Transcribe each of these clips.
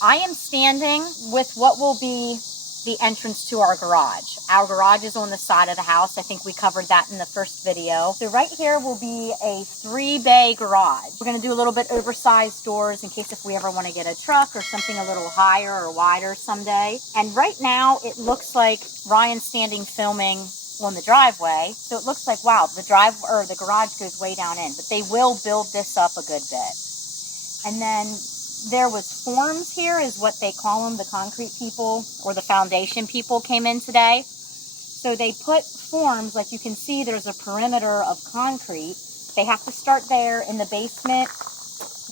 I am standing with what will be the entrance to our garage. Our garage is on the side of the house. I think we covered that in the first video. So right here will be a 3-bay garage. We're gonna do a little bit oversized doors in case if we ever wanna get a truck or something a little higher or wider someday. And right now it looks like Ryan's standing filming on the driveway. So it looks like, wow, the garage goes way down in, but they will build this up a good bit. And then there was forms here is what they call them. The concrete people or the foundation people came in today. So they put forms, like you can see there's a perimeter of concrete. They have to start there in the basement.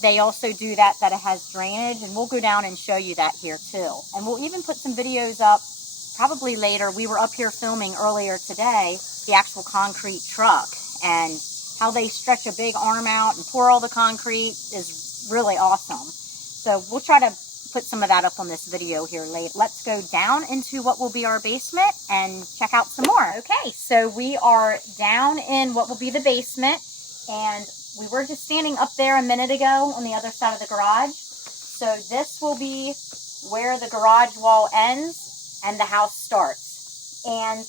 They also do that it has drainage, and we'll go down and show you that here too. And we'll even put some videos up probably later. We were up here filming earlier today, the actual concrete truck, and how they stretch a big arm out and pour all the concrete is really awesome. So we'll try to put some of that up on this video here later. Let's go down into what will be our basement and check out some more. Okay, so we are down in what will be the basement, and we were just standing up there a minute ago on the other side of the garage. So this will be where the garage wall ends and the house starts. And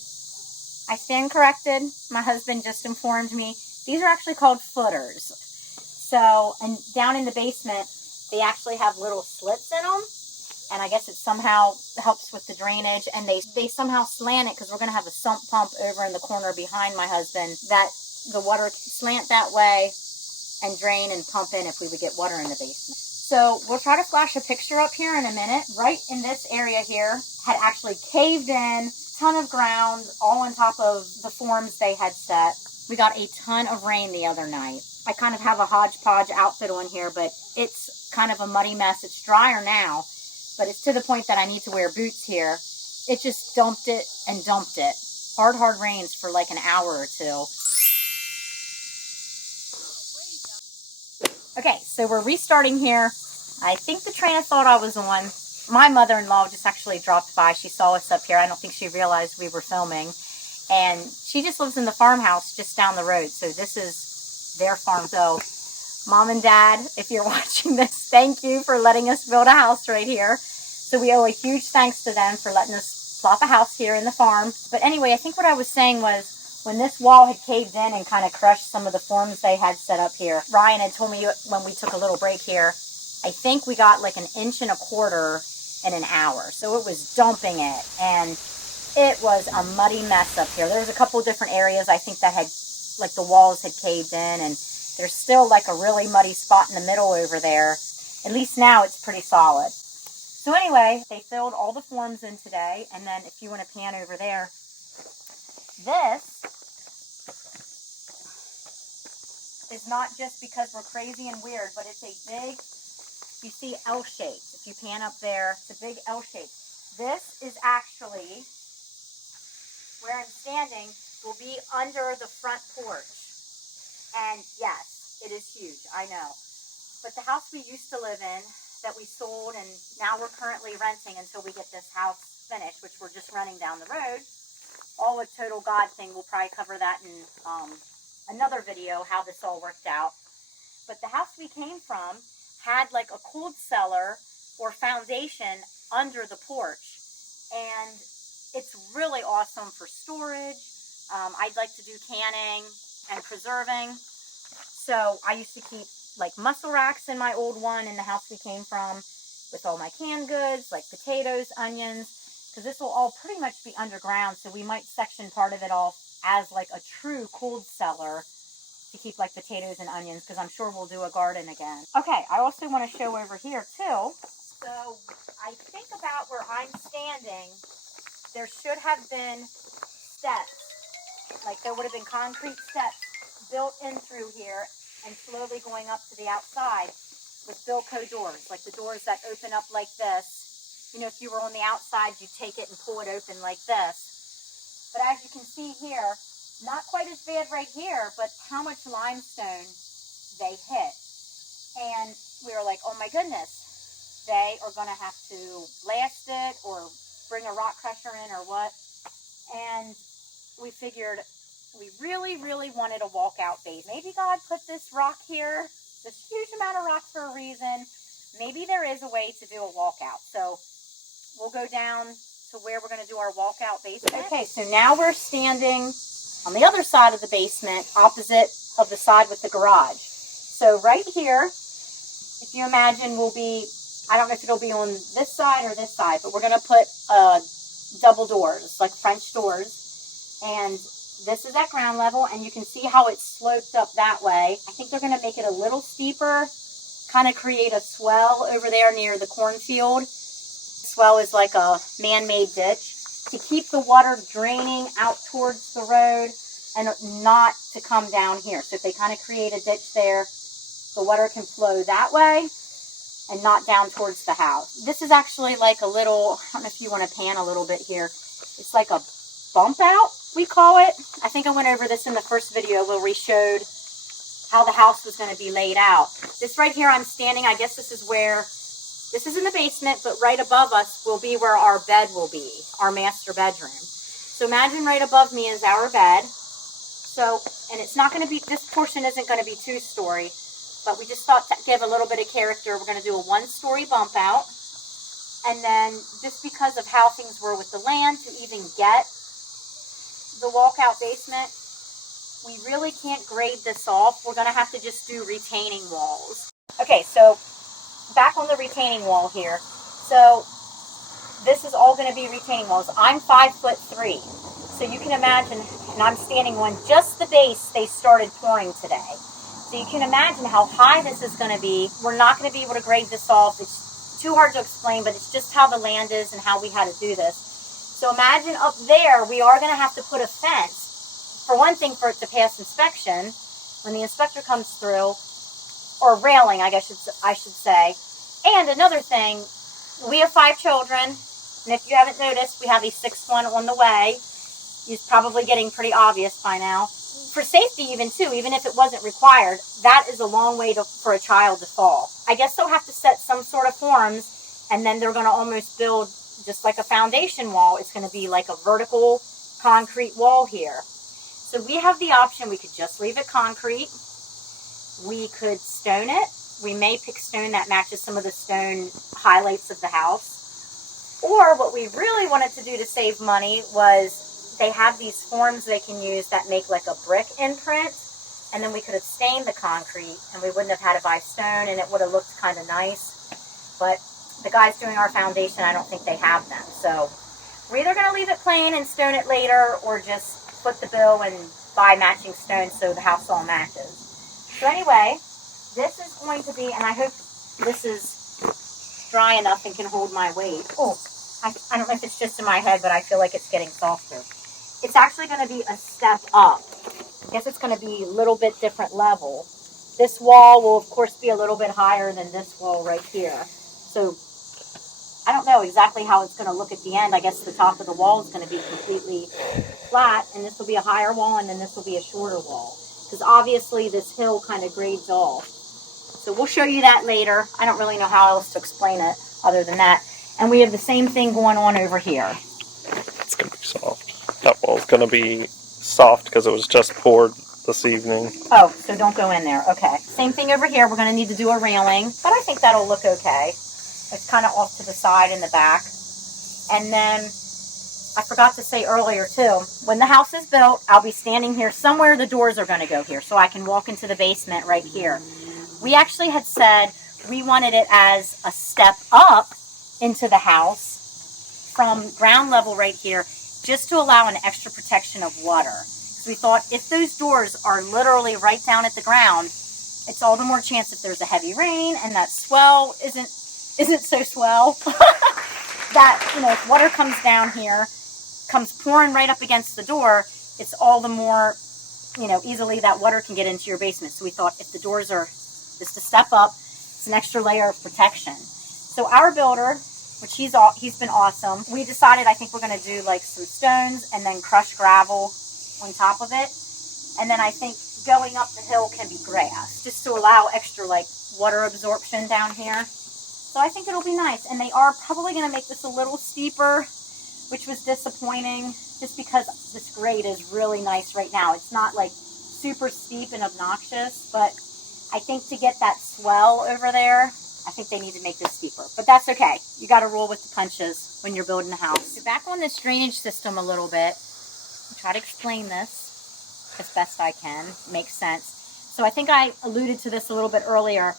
I stand corrected. My husband just informed me. These are actually called footers. So, and down in the basement, they actually have little slits in them, and I guess it somehow helps with the drainage, and they somehow slant it because we're going to have a sump pump over in the corner behind my husband that the water slant that way and drain and pump in if we would get water in the basement. So we'll try to flash a picture up here in a minute. Right in this area here had actually caved in, ton of ground, all on top of the forms they had set. We got a ton of rain the other night. I kind of have a hodgepodge outfit on here, but it's kind of a muddy mess. It's drier now, but it's to the point that I need to wear boots here. It just dumped it and dumped it. Hard rains for like an hour or two. Okay, so we're restarting here. I think the train of thought I was on. My mother-in-law just actually dropped by. She saw us up here. I don't think she realized we were filming. And she just lives in the farmhouse just down the road. So this is their farm. So Mom and Dad, if you're watching this, thank you for letting us build a house right here. So we owe a huge thanks to them for letting us plop a house here in the farm. But anyway, I think what I was saying was when this wall had caved in and kind of crushed some of the forms they had set up here, Ryan had told me when we took a little break here, I think we got like 1.25 inches in an hour. So it was dumping it, and it was a muddy mess up here. There was a couple of different areas I think that had, like the walls had caved in, and there's still like a really muddy spot in the middle over there. At least now it's pretty solid. So anyway, they filled all the forms in today, and then if you want to pan over there, this is not just because we're crazy and weird, but it's a big, you see L shape. If you pan up there, it's a big L shape. This is actually where I'm standing, will be under the front porch. And yes, it is huge, I know. But the house we used to live in that we sold, and now we're currently renting until we get this house finished, which we're just running down the road. All a total God thing. We'll probably cover that in another video, how this all worked out. But the house we came from had like a cold cellar or foundation under the porch. And it's really awesome for storage. I'd like to do canning and preserving. So I used to keep like muscle racks in my old one in the house we came from with all my canned goods, like potatoes, onions, because this will all pretty much be underground. So we might section part of it off as like a true cold cellar to keep like potatoes and onions, because I'm sure we'll do a garden again. Okay, I also want to show over here too. So I think about where I'm standing, there should have been steps, like there would have been concrete steps built in through here and slowly going up to the outside with Bilco doors, like the doors that open up like this. You know, if you were on the outside, you take it and pull it open like this. But as you can see here, not quite as bad right here, but how much limestone they hit. And we were like, oh my goodness, they are going to have to blast it or bring a rock crusher in or what. And we figured we really, really wanted a walkout base. Maybe God put this rock here, this huge amount of rock for a reason. maybe there is a way to do a walkout. So we'll go down to where we're going to do our walkout basement. Okay, so now we're standing on the other side of the basement, opposite of the side with the garage. So right here, if you imagine, will be, I don't know if it'll be on this side or this side, but we're going to put double doors, like French doors. And this is at ground level, and you can see how it's sloped up that way. I think they're going to make it a little steeper, kind of create a swell over there near the cornfield. Swell is like a man-made ditch to keep the water draining out towards the road and not to come down here. So if they kind of create a ditch there, the water can flow that way and not down towards the house. This is actually like a little, I don't know if you want to pan a little bit here. It's like a bump out, we call it. I think I went over this in the first video where we showed how the house was going to be laid out. This right here I'm standing, I guess this is where, this is in the basement, but right above us will be where our bed will be, our master bedroom. So imagine right above me is our bed. So, and it's not going to be, this portion isn't going to be 2-story, but we just thought to give a little bit of character, we're going to do a 1-story bump out. And then just because of how things were with the land to even get the walkout basement, we really can't grade this off. We're going to have to just do retaining walls. Okay, so back on the retaining wall here. So this is all going to be retaining walls. I'm 5'3", so you can imagine, and I'm standing on just the base they started pouring today. So you can imagine how high this is going to be. We're not going to be able to grade this off. It's too hard to explain, but it's just how the land is and how we had to do this. So imagine up there, we are going to have to put a fence. For one thing, for it to pass inspection, when the inspector comes through, or railing, I guess I should say. And another thing, we have 5 children, and if you haven't noticed, we have a 6th one on the way. He's probably getting pretty obvious by now. For safety even too, even if it wasn't required, that is a long way for a child to fall. I guess they'll have to set some sort of forms, and then they're going to almost build just like a foundation wall. It's going to be like a vertical concrete wall here. So we have the option, we could just leave it concrete. We could stone it. We may pick stone that matches some of the stone highlights of the house. Or what we really wanted to do to save money was they have these forms they can use that make like a brick imprint. And then we could have stained the concrete and we wouldn't have had to buy stone and it would have looked kind of nice. But the guys doing our foundation, I don't think they have them. So we're either going to leave it plain and stone it later or just foot the bill and buy matching stones so the house all matches. So anyway, this is going to be, and I hope this is dry enough and can hold my weight. Oh, I don't know if it's just in my head, but I feel like it's getting softer. It's actually going to be a step up. I guess it's going to be a little bit different level. This wall will, of course, be a little bit higher than this wall right here. So I don't know exactly how it's going to look at the end. I guess the top of the wall is going to be completely flat, and this will be a higher wall, and then this will be a shorter wall. Because obviously this hill kind of grades off. So we'll show you that later. I don't really know how else to explain it other than that. And we have the same thing going on over here. It's going to be soft. That wall's going to be soft because it was just poured this evening. Oh, so don't go in there. Okay. Same thing over here. We're going to need to do a railing, but I think that'll look okay. It's kind of off to the side in the back. And then I forgot to say earlier too, when the house is built, I'll be standing here somewhere. The doors are going to go here so I can walk into the basement right here. We actually had said we wanted it as a step up into the house from ground level right here, just to allow an extra protection of water. So we thought if those doors are literally right down at the ground, it's all the more chance if there's a heavy rain and that swell isn't so swell that, you know, if water comes down here, comes pouring right up against the door, it's all the more, you know, easily that water can get into your basement. So we thought if the doors are just a step up, it's an extra layer of protection. So our builder, which he's been awesome, we decided I think we're going to do like some stones and then crushed gravel on top of it. And then I think going up the hill can be grass, just to allow extra like water absorption down here. So I think it'll be nice. And they are probably going to make this a little steeper, which was disappointing just because this grade is really nice right now. It's not like super steep and obnoxious, but I think to get that swell over there, I think they need to make this deeper, but that's okay. You got to roll with the punches when you're building a house. So back on this drainage system a little bit. I'll try to explain this as best I can. Makes sense. So I think I alluded to this a little bit earlier.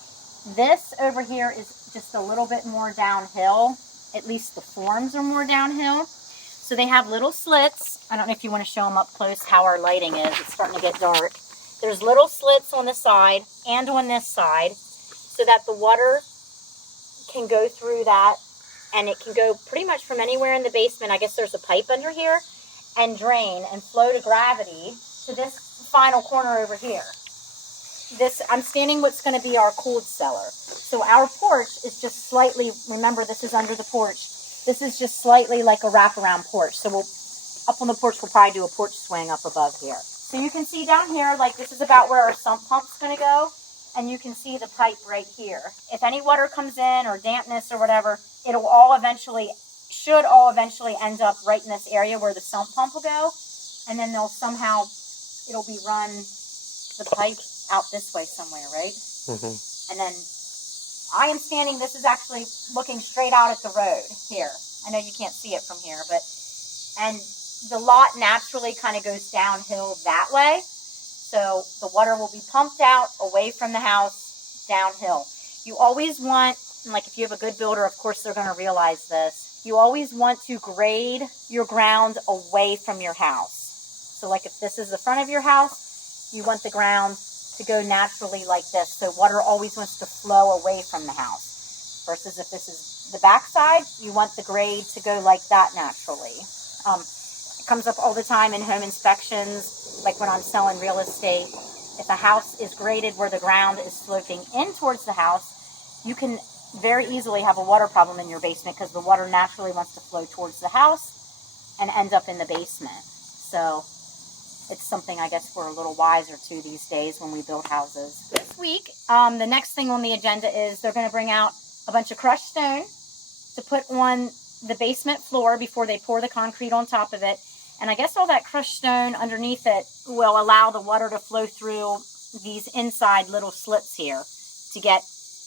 This over here is just a little bit more downhill. At least the forms are more downhill. So they have little slits. I don't know if you want to show them up close how our lighting is. It's starting to get dark. There's little slits on the side and on this side so that the water can go through that, and it can go pretty much from anywhere in the basement. I guess there's a pipe under here, and drain and flow to gravity to this final corner over here. I'm standing what's going to be our cooled cellar. So our porch is just slightly, remember this is under the porch, this is just slightly like a wraparound porch. So up on the porch we'll probably do a porch swing up above here. So you can see down here, like this is about where our sump pump's going to go. And you can see the pipe right here. If any water comes in or dampness or whatever, should all eventually end up right in this area where the sump pump will go. And then it'll be run the pipe out this way somewhere, right? Mm-hmm. And then I am standing, this is actually looking straight out at the road here. I know you can't see it from here, and the lot naturally kind of goes downhill that way. So the water will be pumped out away from the house, downhill. You always want, like if you have a good builder, of course they're going to realize this, you always want to grade your ground away from your house. So like if this is the front of your house, you want the ground to go naturally like this. So water always wants to flow away from the house. Versus if this is the back side, you want the grade to go like that naturally. It comes up all the time in home inspections. Like when I'm selling real estate, if a house is graded where the ground is sloping in towards the house, you can very easily have a water problem in your basement because the water naturally wants to flow towards the house and end up in the basement. So it's something I guess we're a little wiser to these days when we build houses. This week, the next thing on the agenda is they're going to bring out a bunch of crushed stone to put on the basement floor before they pour the concrete on top of it. And I guess all that crushed stone underneath it will allow the water to flow through these inside little slits here to get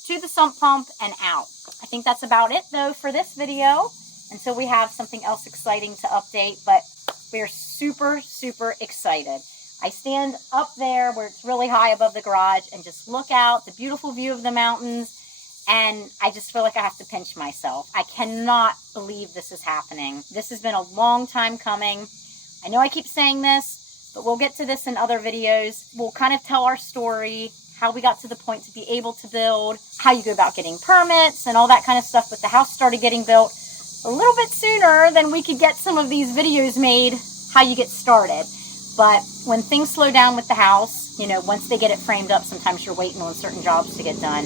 to the sump pump and out. I think that's about it though for this video until we have something else exciting to update, but we're super, super excited. I stand up there where it's really high above the garage and just look out, the beautiful view of the mountains, and I just feel like I have to pinch myself. I cannot believe this is happening. This has been a long time coming. I know I keep saying this, but we'll get to this in other videos. We'll kind of tell our story, how we got to the point to be able to build, how you go about getting permits and all that kind of stuff. But the house started getting built a little bit sooner than we could get some of these videos made, how you get started. But when things slow down with the house, you know, once they get it framed up, sometimes you're waiting on certain jobs to get done.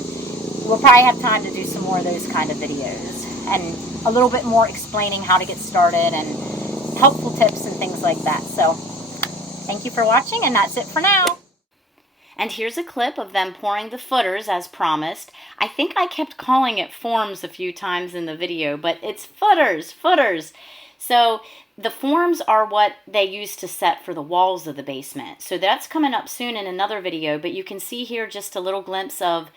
We'll probably have time to do some more of those kind of videos and a little bit more explaining how to get started and helpful tips and things like that. So thank you for watching, and that's it for now. And here's a clip of them pouring the footers as promised. I think I kept calling it forms a few times in the video, but it's footers. So the forms are what they use to set for the walls of the basement. So that's coming up soon in another video, but you can see here just a little glimpse of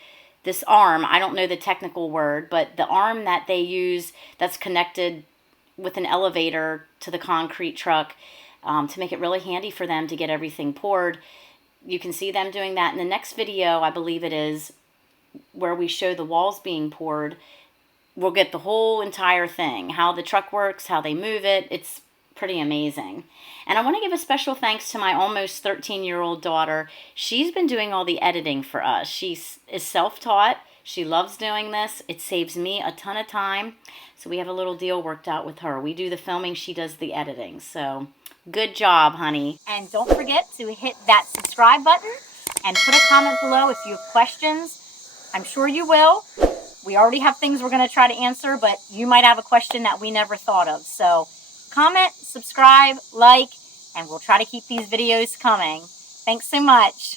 this arm. I don't know the technical word, but the arm that they use that's connected with an elevator to the concrete truck to make it really handy for them to get everything poured. You can see them doing that in the next video, I believe it is, where we show the walls being poured. We'll get the whole entire thing, how the truck works, how they move it. It's pretty amazing. And I want to give a special thanks to my almost 13-year-old daughter. She's been doing all the editing for us. She is self-taught. She loves doing this. It saves me a ton of time. So we have a little deal worked out with her. We do the filming, she does the editing. So good job, honey. And don't forget to hit that subscribe button and put a comment below if you have questions. I'm sure you will. We already have things we're going to try to answer, but you might have a question that we never thought of. So comment, subscribe, like, and we'll try to keep these videos coming. Thanks so much.